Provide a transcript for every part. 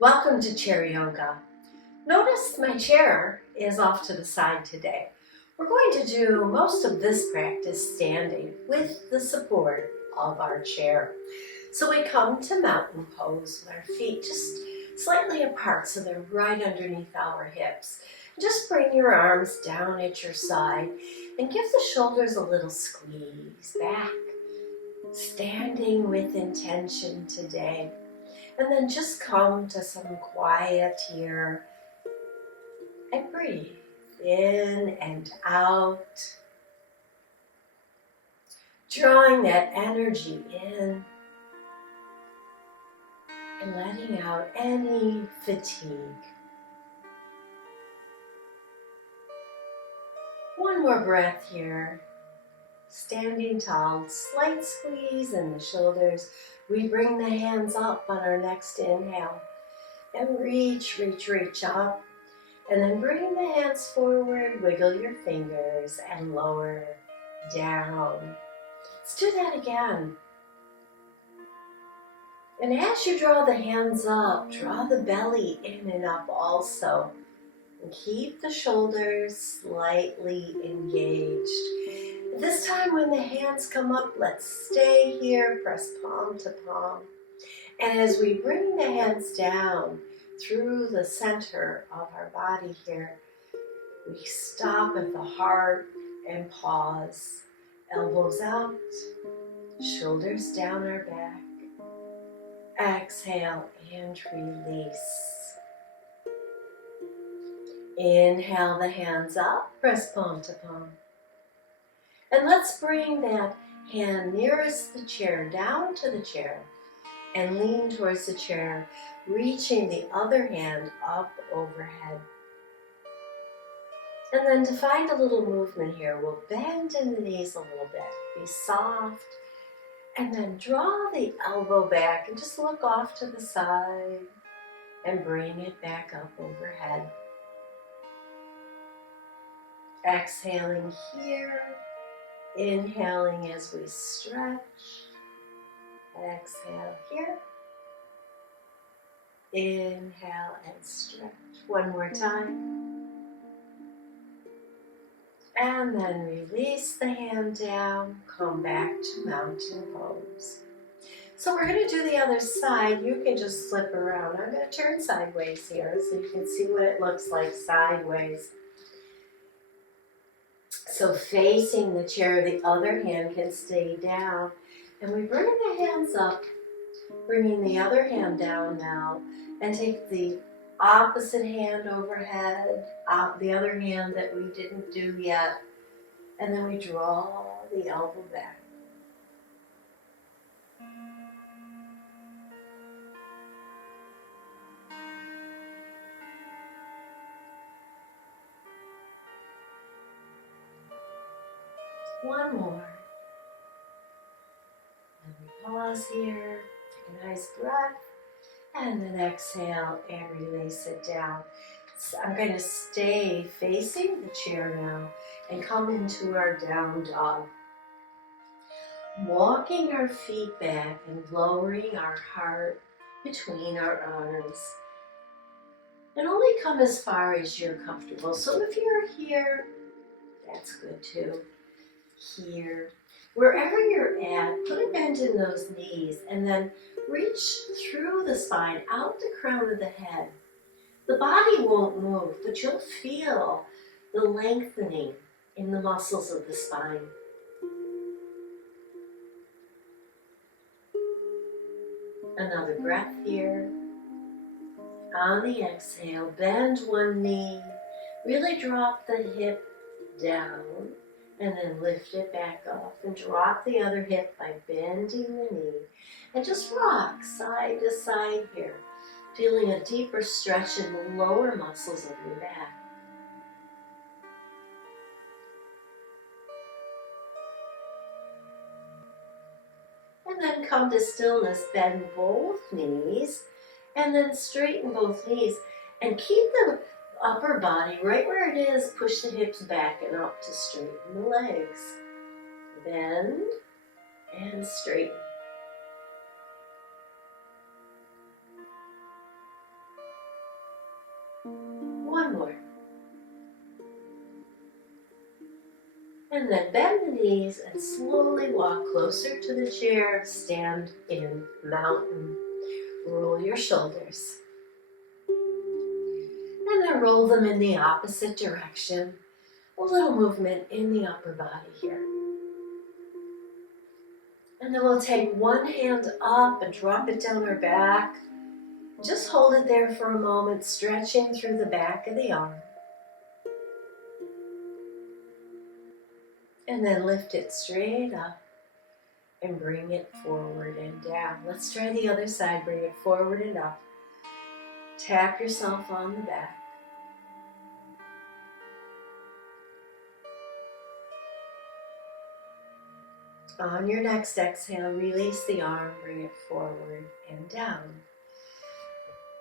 Welcome to Chair Yoga. Notice my chair is off to the side today. We're going to do most of this practice standing with the support of our chair. So we come to mountain pose with our feet just slightly apart so they're right underneath our hips. Just bring your arms down at your side and give the shoulders a little squeeze back. Standing with intention today. And then just come to some quiet here and breathe in and out. Drawing that energy in and letting out any fatigue. One more breath here. Standing tall, slight squeeze in the shoulders. We bring the hands up on our next inhale and reach up. And then bring the hands forward, wiggle your fingers and lower down. Let's do that again. And as you draw the hands up, draw the belly in and up also. And keep the shoulders slightly engaged. This time when the hands come up, let's stay here, press palm to palm. And as we bring the hands down through the center of our body here, we stop at the heart and pause. Elbows out, shoulders down our back. Exhale and release. Inhale the hands up, press palm to palm. And let's bring that hand nearest the chair down to the chair and lean towards the chair, reaching the other hand up overhead. And then to find a little movement here, we'll bend in the knees a little bit, be soft, and then draw the elbow back and just look off to the side and bring it back up overhead. Exhaling here. Inhaling as we stretch. Exhale here. Inhale and stretch. One more time. And then release the hand down. Come back to mountain pose. So we're going to do the other side. You can just slip around. I'm going to turn sideways here so you can see what it looks like sideways. So facing the chair, the other hand can stay down. And we bring the hands up, bringing the other hand down now, and take the opposite hand overhead, the other hand that we didn't do yet, and then we draw the elbow back. One more. And we pause here, take a nice breath, and then exhale and release it down. So I'm going to stay facing the chair now and come into our down dog. Walking our feet back and lowering our heart between our arms. And only come as far as you're comfortable. So if you're here, that's good too. Here. Wherever you're at, put a bend in those knees and then reach through the spine, out the crown of the head. The body won't move, but you'll feel the lengthening in the muscles of the spine. Another breath here. On the exhale, bend one knee, really drop the hip down. And then lift it back up and drop the other hip by bending the knee. And just rock side to side here, feeling a deeper stretch in the lower muscles of your back. And then come to stillness, bend both knees, and then straighten both knees. And keep the upper body right where it is, push the hips back and up to straighten the legs. Bend and straighten. And then bend the knees and slowly walk closer to the chair. Stand in mountain. Roll your shoulders. And then roll them in the opposite direction. A little movement in the upper body here. And then we'll take one hand up and drop it down our back. Just hold it there for a moment, stretching through the back of the arm. And then lift it straight up and bring it forward and down. Let's try the other side. Bring it forward and up. Tap yourself on the back. On your next exhale, release the arm, bring it forward and down.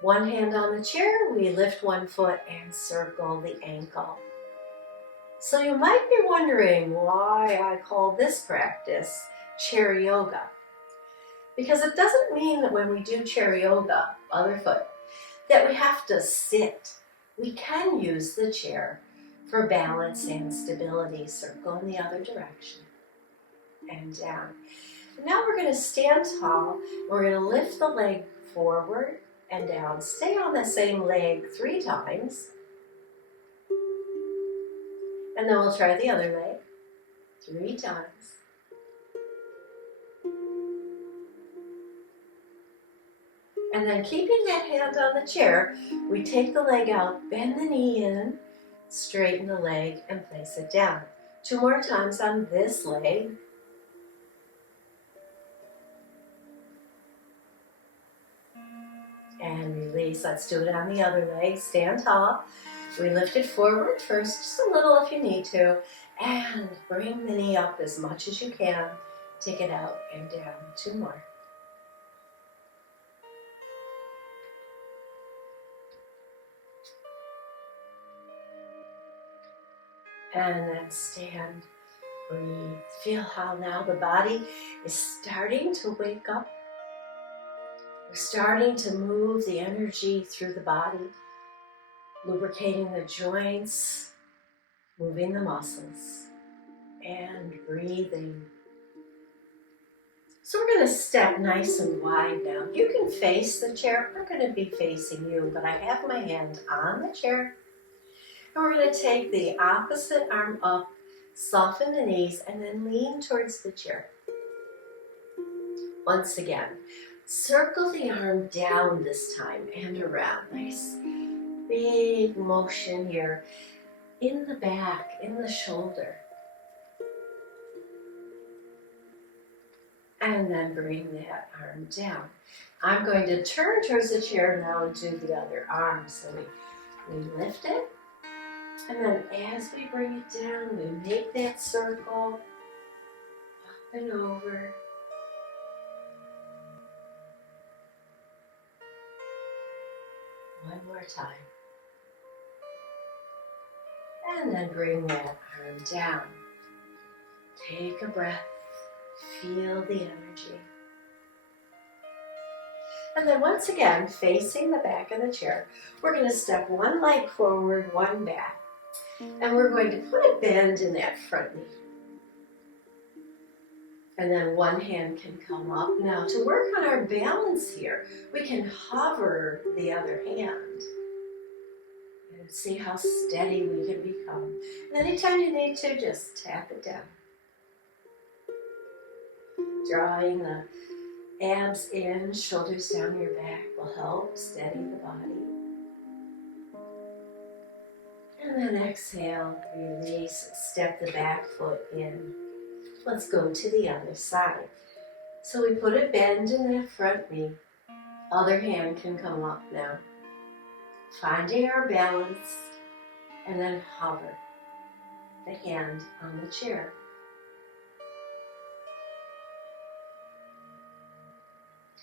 One hand on the chair, we lift one foot and circle the ankle. So you might be wondering why I call this practice chair yoga. Because it doesn't mean that when we do chair yoga, other foot, that we have to sit. We can use the chair for balance and stability. Circle in the other direction and down. Now we're going to stand tall. We're going to lift the leg forward and down. Stay on the same leg 3 times. And then we'll try the other leg 3 times. And then keeping that hand on the chair, we take the leg out, bend the knee in, straighten the leg, and place it down. 2 more times on this leg. And release. Let's do it on the other leg. Stand tall. We lift it forward first, just a little if you need to. And bring the knee up as much as you can. Take it out and down. 2 more. And then stand, breathe. Feel how now the body is starting to wake up. We're starting to move the energy through the body, lubricating the joints, moving the muscles, and breathing. So we're going to step nice and wide now. You can face the chair. I'm going to be facing you, but I have my hand on the chair. And we're going to take the opposite arm up, soften the knees, and then lean towards the chair. Once again, circle the arm down this time and around. Nice big motion here in the back, in the shoulder. And then bring that arm down. I'm going to turn towards the chair now and do the other arm. So we lift it. And then as we bring it down, we make that circle up and over. One more time. And then bring that arm down. Take a breath. Feel the energy. And then once again, facing the back of the chair, we're going to step one leg forward, one back. And we're going to put a bend in that front knee. And then one hand can come up. Now to work on our balance here, we can hover the other hand. And see how steady we can become. And anytime you need to, just tap it down. Drawing the abs in, shoulders down your back will help steady the body. And then exhale, release, step the back foot in. Let's go to the other side. So we put a bend in that front knee. Other hand can come up now. Finding our balance, and then hover the hand on the chair.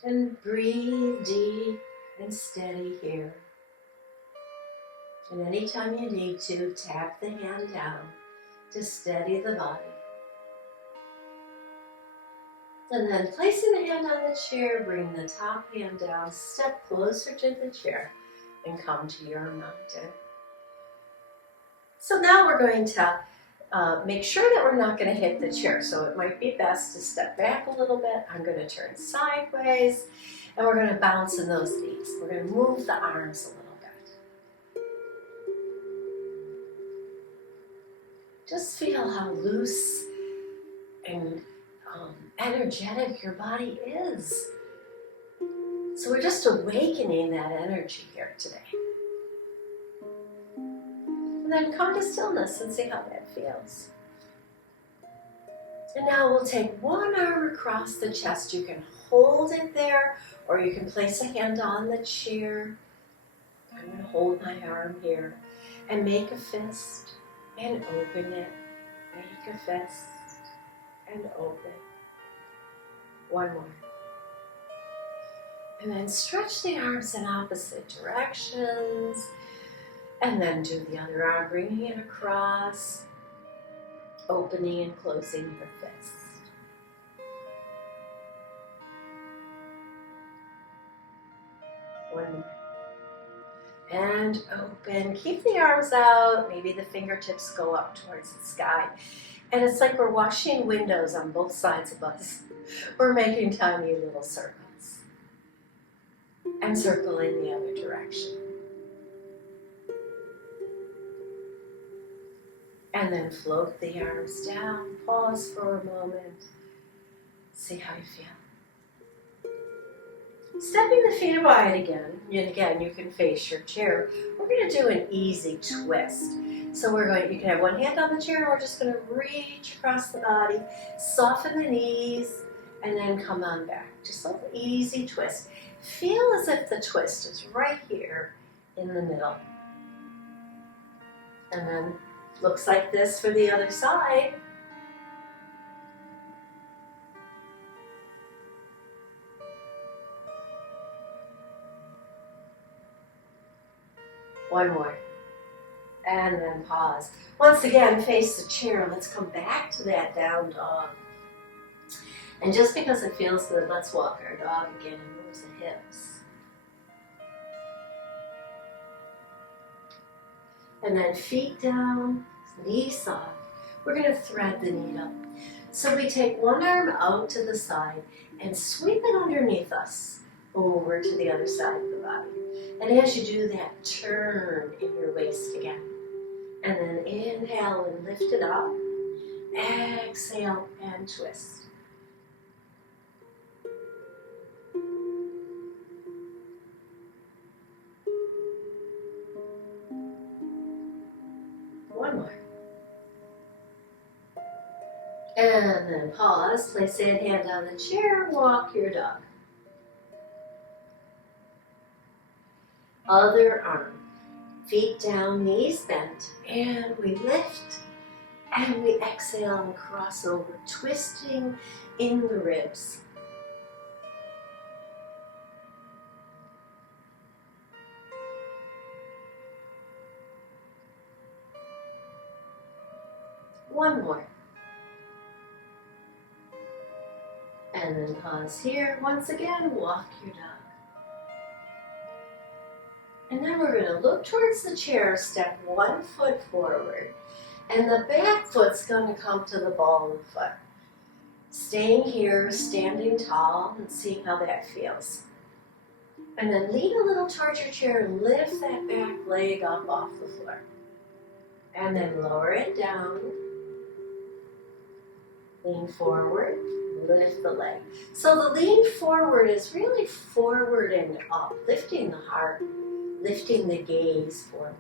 And breathe deep and steady here. And anytime you need to, tap the hand down to steady the body. And then placing the hand on the chair, bring the top hand down, step closer to the chair, and come to your mountain. So now we're going to Make sure that we're not going to hit the chair, so it might be best to step back a little bit. I'm going to turn sideways, and we're going to bounce in those knees. We're going to move the arms a little bit. Just feel how loose and energetic your body is. So we're just awakening that energy here today. And then come to stillness and see how that feels. And now we'll take one arm across the chest. You can hold it there, or you can place a hand on the chair. I'm going to hold my arm here and make a fist and open it. Make a fist and open. One more. And then stretch the arms in opposite directions. And then do the other arm, bringing it across, opening and closing your fist. One more. And open. Keep the arms out. Maybe the fingertips go up towards the sky. And it's like we're washing windows on both sides of us. We're making tiny little circles. And circle in the other direction. And then float the arms down. Pause for a moment. See how you feel. Stepping the feet wide again. And again, you can face your chair. We're going to do an easy twist. So you can have one hand on the chair, and we're just going to reach across the body, soften the knees, and then come on back. Just a little easy twist. Feel as if the twist is right here in the middle. And then looks like this for the other side. One more. And then pause. Once again, face the chair. Let's come back to that down dog. And just because it feels good, let's walk our dog again and move the hips. And then feet down, knees soft. We're going to thread the needle. So we take one arm out to the side and sweep it underneath us over to the other side of the body. And as you do that, turn in your waist again. And then inhale and lift it up. Exhale and twist. One more. And then pause, place that hand on the chair, walk your dog. Other arm, feet down, knees bent, and we lift, and we exhale and cross over, twisting in the ribs. One more. And then pause here. Once again, walk your dog. And then we're going to look towards the chair, step one foot forward. And the back foot's going to come to the ball of the foot. Staying here, standing tall, and seeing how that feels. And then lean a little towards your chair and lift that back leg up off the floor. And then lower it down. Lean forward, lift the leg. So the lean forward is really forward and up, lifting the heart, lifting the gaze forward,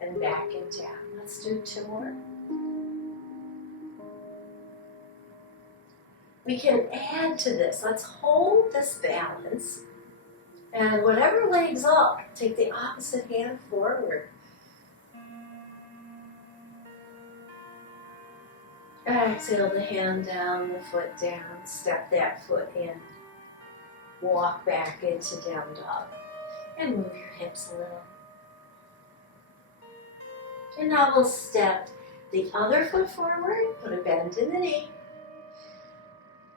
and back and down. Let's do two more. We can add to this. Let's hold this balance, and whatever leg's up, take the opposite hand forward. Exhale the hand down, the foot down, step that foot in. Walk back into down dog. And move your hips a little. And now we'll step the other foot forward, put a bend in the knee.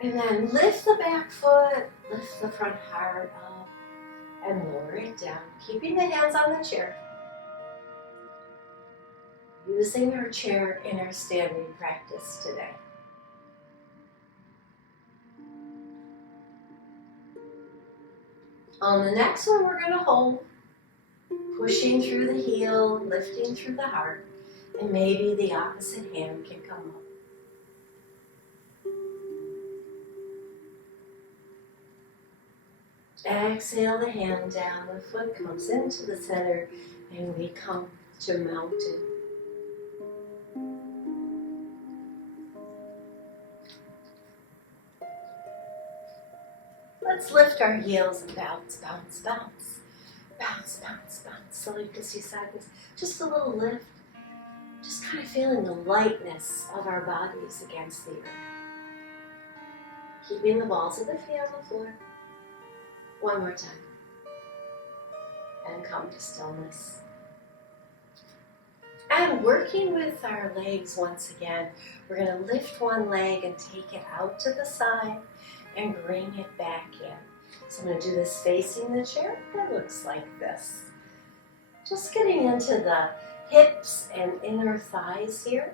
And then lift the back foot, lift the front heart up, and lower it down, keeping the hands on the chair. using our chair in our standing practice today. On the next one, we're going to hold, pushing through the heel, lifting through the heart, and maybe the opposite hand can come up. Exhale the hand down, the foot comes into the center, and we come to mountain. Let's lift our heels and bounce, bounce, bounce. Bounce, bounce, bounce. So you can see sideways. Just a little lift. Just kind of feeling the lightness of our bodies against the earth. Keeping the balls of the feet on the floor. One more time. And come to stillness. And working with our legs once again, we're going to lift one leg and take it out to the side and bring it back in. So I'm going to do this facing the chair. That looks like this. Just getting into the hips and inner thighs here.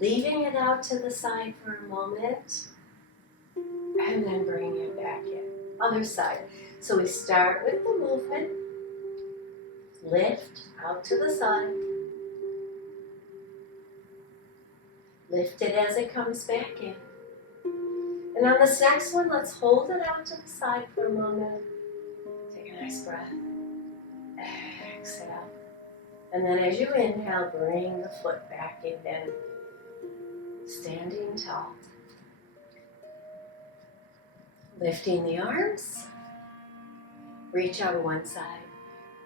Leaving it out to the side for a moment, and then bring it back in. Other side. So we start with the movement, lift out to the side, lift it as it comes back in. And on this next one, let's hold it out to the side for a moment. Take a nice breath. Exhale. And then as you inhale, bring the foot back in. Standing tall. Lifting the arms. Reach out to one side.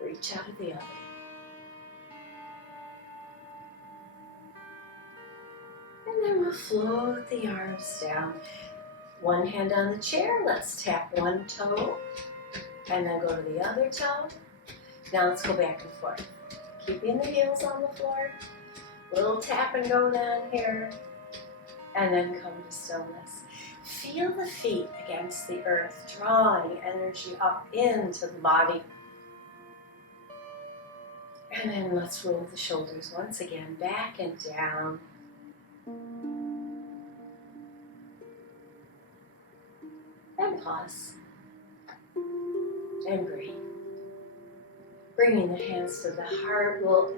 Reach out to the other. And then we'll float the arms down. One hand on the chair. Let's tap one toe. And then go to the other toe. Now let's go back and forth. Keeping the heels on the floor. Little tap and go down here. And then come to stillness. Feel the feet against the earth, drawing energy up into the body. And then let's roll the shoulders once again, back and down. And pause. And breathe. Bringing the hands to the heart, we'll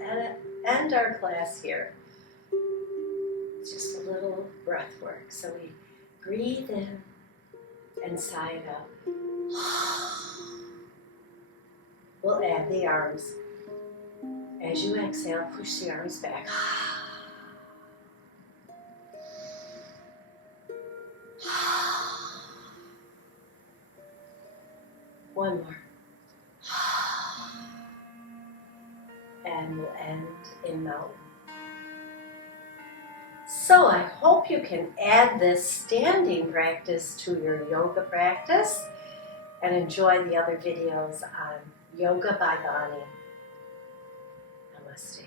end our class here. Just a little breath work. So we breathe in and sigh it out. We'll add the arms. As you exhale, push the arms back. One more. And we'll end in mountain. So I hope you can add this standing practice to your yoga practice and enjoy the other videos on Yoga by Bonnie. Namaste.